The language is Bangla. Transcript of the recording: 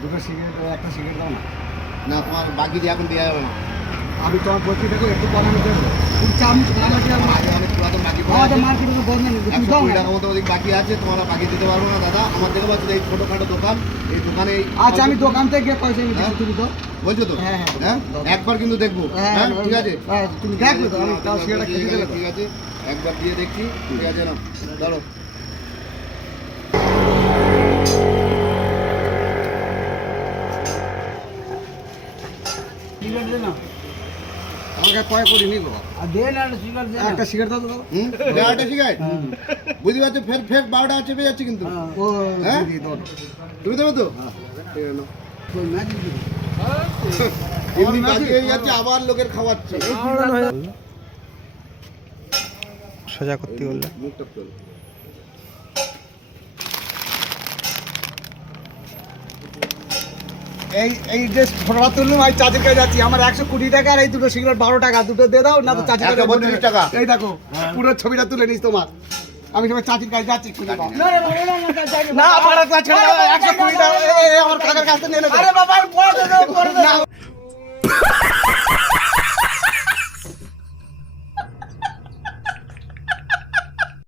দুটো সিগারেট একটা সিগারেট দাও না। না তোমার বাকি দিয়ে এখন দেওয়া যাবে না। আমি তোমার বলছি দেখো একটু কমানো দেবো। তুমি চাম মার্কেট আগে অনেক পুরাতন বাকি পড়ে আমাদের আছে। মার্কেটে তো বন্ধ নেই, তুমি দাও 120 না। টাকা মতো ওদিক বাকি আছে, তোমরা বাকি দিতে পারবো না দাদা। আমার দেখে পাচ্ছি এই ছোটখাটো দোকান, এই দোকানে আচ্ছা আমি দোকান থেকে গিয়ে পয়সা নিয়ে দিচ্ছি, তুমি দাও। বলছো তো? হ্যাঁ, হ্যাঁ, হ্যাঁ দাও। একবার কিন্তু দেখবো। হ্যাঁ ঠিক আছে, হ্যাঁ, তুমি দেখো তো, আমি তাও সিগারেট ঠিক খেতে আছে, দেবো। ঠিক আছে, একবার দিয়ে দেখছি। ঠিক আছে না, ধরো। সিগারেট দে না। আমাকে পয় করে নিই বাবা। আর দে না সিগারেট দে না। একটা সিগারেট দাও তো দাও। এটা ঠিক আছে, বুঝতে পারছো? ফের ফের 12টা চেপে যাচ্ছে কিন্তু। ও হ্যাঁ? দিদি দাও। তুমি দেবে তো? ঠিক আছে, নাও। কই ম্যাজিক দিদি। এমনি বাকি হয়ে যাচ্ছে, আবার লোকের খাওয়াচ্ছে। সোজা করতে বললে মুখটা খোল। এই যে ফটোটা তুললাম, আমি চাচির কাছে যাচ্ছি, আমার 120 টাকা আর এই দুটো সিগারেট 12 টাকা, দুটো দিয়ে দাও না তো চাচির কাছে 132 টাকা। এই দেখো পুরো ছবিটা তুলে নিস তোমার। আমি সবাই চাচির কাছে যাচ্ছি, খুঁজে পাবো না। পাড়া তো ছেড়ে দাও, 120 টাকা আমার কাকার কাছে নিয়ে নেবে। আরে বাবা পরে দাও, পরে দাও।